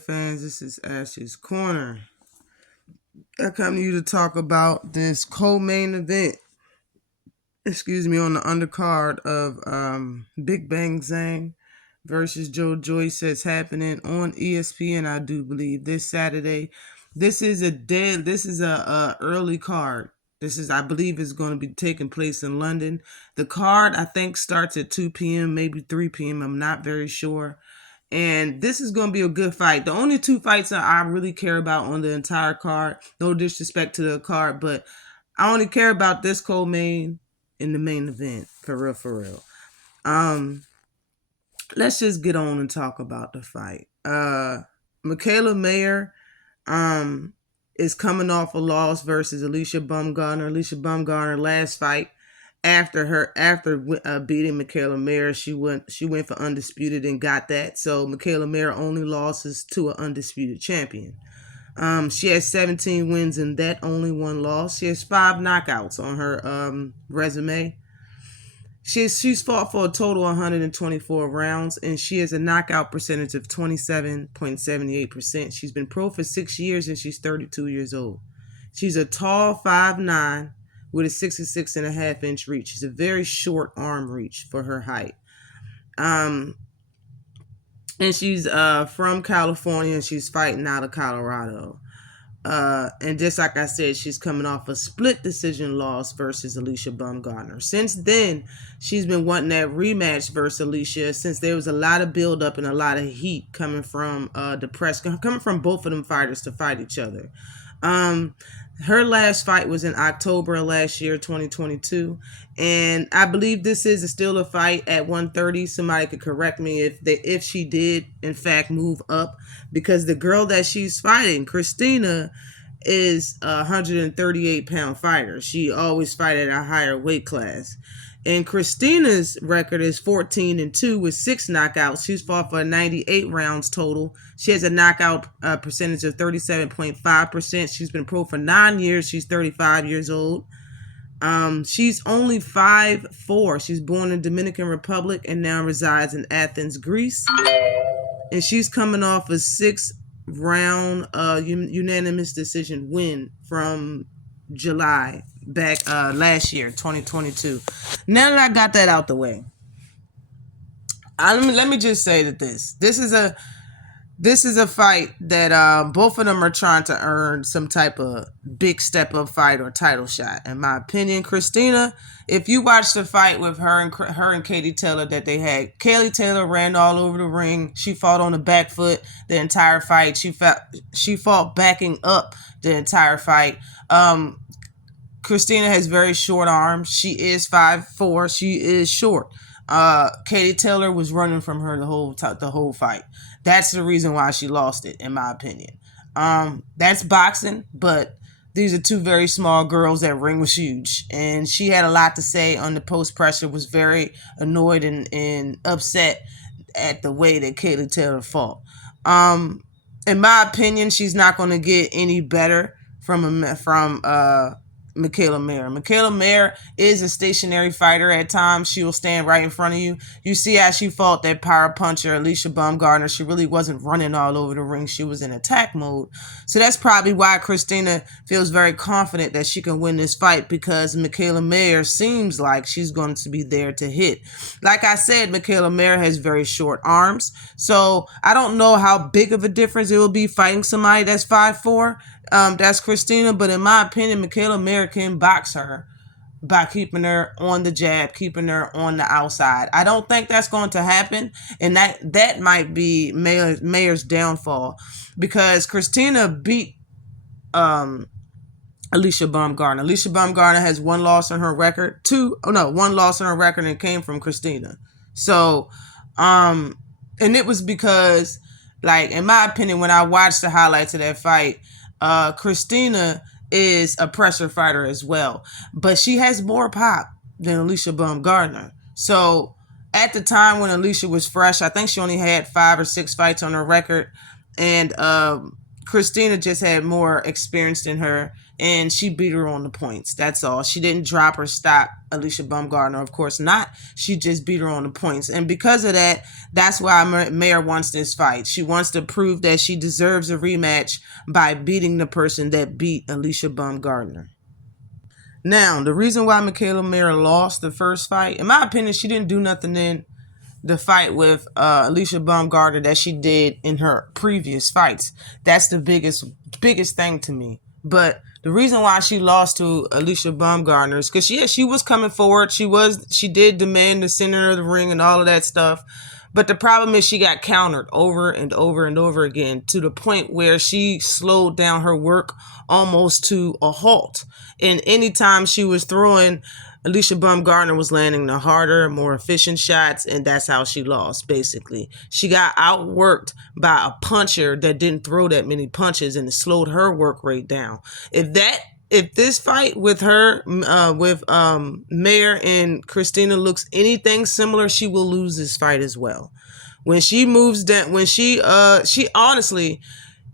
Fans, this is Ash's Corner. I come to you to talk about this co-main event, on the undercard of Big Bang Zhang versus Joe Joyce that's happening on ESPN, I do believe, this Saturday. This is a early card. I believe, is going to be taking place in London. The card, I think, starts at 2 p.m., maybe 3 p.m. I'm not very sure. And this is going to be a good fight. The only two fights that I really care about on the entire card, no disrespect to the card, but I only care about this co-main in the main event, for real, for real. Let's just get on and talk about the fight. Mikaela Mayer is coming off a loss versus Alicia Baumgardner. Alicia Baumgardner last fight, after beating Mikaela Mayer, she went for undisputed and got that. So Mikaela Mayer only losses to an undisputed champion. She has 17 wins and that only one loss. She has 5 knockouts on her resume. She's fought for a total of 124 rounds, and she has a knockout percentage of 27.78%. She's been pro for 6 years, and she's 32 years old. She's a tall 5'9", with a 66.5-inch reach. She's a very short arm reach for her height. And she's from California, and she's fighting out of Colorado. And just like I said, she's coming off a split decision loss versus Alicia Baumgardner. Since then, she's been wanting that rematch versus Alicia, since there was a lot of buildup and a lot of heat coming from coming from both of them fighters to fight each other. Her last fight was in October of last year, 2022, and I believe this is still a fight at 130. Somebody could correct me if she did in fact move up, because the girl that she's fighting, Christina, is a 138-pound fighter. She always fight at a higher weight class. And Christina's record is 14-2 with 6 knockouts. She's fought for 98 rounds total. She has a knockout percentage of 37.5%. She's been pro for 9 years. She's 35 years old. She's only 5'4". She's born in Dominican Republic and now resides in Athens, Greece. And she's coming off a 6-round unanimous decision win from July back last year, 2022. Now that I got that out the way, let me just say that this is a fight that both of them are trying to earn some type of big step up fight or title shot. In my opinion, Christina, if you watch the fight with her and Katie Taylor that they had, Katie Taylor ran all over the ring. She fought on the back foot the entire fight. She fought backing up the entire fight. Christina has very short arms. She is 5'4". She is short. Katie Taylor was running from her the whole fight. That's the reason why she lost it, in my opinion. That's boxing, but these are two very small girls. That ring was huge, and she had a lot to say on the post pressure. Was very annoyed and upset at the way that Katie Taylor fought. In my opinion, she's not going to get any better from Mikaela Mayer. Mikaela Mayer is a stationary fighter at times. She will stand right in front of you. You see how she fought that power puncher, Alicia Baumgardner. She really wasn't running all over the ring. She was in attack mode. So that's probably why Christina feels very confident that she can win this fight, because Mikaela Mayer seems like she's going to be there to hit. Like I said, Mikaela Mayer has very short arms. So I don't know how big of a difference it will be fighting somebody that's 5'4". That's Christina, but in my opinion, Mikaela Mayer can box her by keeping her on the jab, keeping her on the outside. I don't think that's going to happen, and that might be Mayer's downfall, because Christina beat Alicia Baumgardner. Alicia Baumgardner has one loss on her record. One loss on her record, and it came from Christina. So, and it was because, like, in my opinion, when I watched the highlights of that fight, Christina is a pressure fighter as well, but she has more pop than Alicia Baumgardner. So at the time when Alicia was fresh, I think she only had 5 or 6 fights on her record, and Christina just had more experience than her, and she beat her on the points. That's all. She didn't drop or stop Alicia Baumgardner, of course not. She just beat her on the points. And because of that, that's why Mayer wants this fight. She wants to prove that she deserves a rematch by beating the person that beat Alicia Baumgardner. Now, the reason why Mikaela Mayer lost the first fight, in my opinion, she didn't do nothing in the fight with Alicia Baumgardner that she did in her previous fights. That's the biggest thing to me. But the reason why she lost to Alicia Baumgardner is because she was coming forward. She did demand the center of the ring and all of that stuff. But the problem is she got countered over and over and over again to the point where she slowed down her work almost to a halt. And anytime she was throwing, Alicia Baumgardner was landing the harder, more efficient shots, and that's how she lost, basically. She got outworked by a puncher that didn't throw that many punches, and it slowed her work rate down. If this fight with her, with Mayer and Christina looks anything similar, she will lose this fight as well. When she moves down, when she honestly,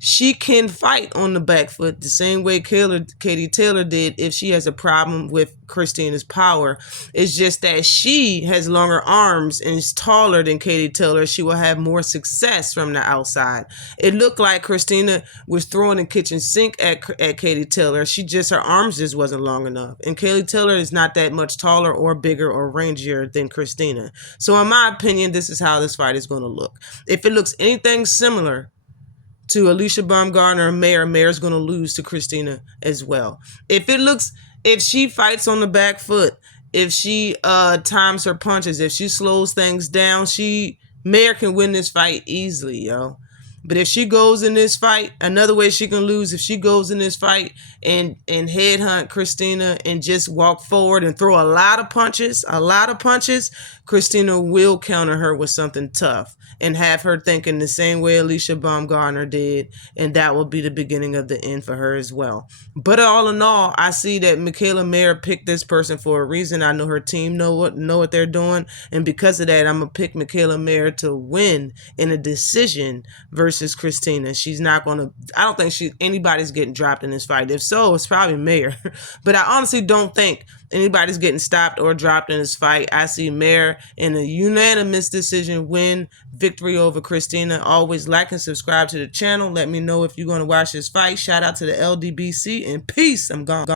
she can fight on the back foot the same way Katie Taylor did if she has a problem with Christina's power. It's just that she has longer arms and is taller than Katie Taylor. She will have more success from the outside. It looked like Christina was throwing the kitchen sink at Katie Taylor. Her arms just wasn't long enough. And Katie Taylor is not that much taller or bigger or rangier than Christina. So in my opinion, this is how this fight is going to look. If it looks anything similar to Alicia Baumgardner and Mayer's going to lose to Christina as well. If she fights on the back foot, if she times her punches, if she slows things down, Mayer can win this fight easily, yo. But if she goes in this fight, another way she can lose, if she goes in this fight and headhunt Christina and just walk forward and throw a lot of punches, Christina will counter her with something tough and have her thinking the same way Alicia Baumgardner did, and that will be the beginning of the end for her as well. But all in all, I see that Mikaela Mayer picked this person for a reason. I know her team know what they're doing, and because of that, I'm going to pick Mikaela Mayer to win in a decision versus Christina. She's not going to, I don't think anybody's getting dropped in this fight. If so, it's probably Mayer. But I honestly don't think anybody's getting stopped or dropped in this fight. I see Mayer in a unanimous decision win, victory over Christina. Always like and subscribe to the channel. Let me know if you're going to watch this fight. Shout out to the LDBC and peace. I'm gone.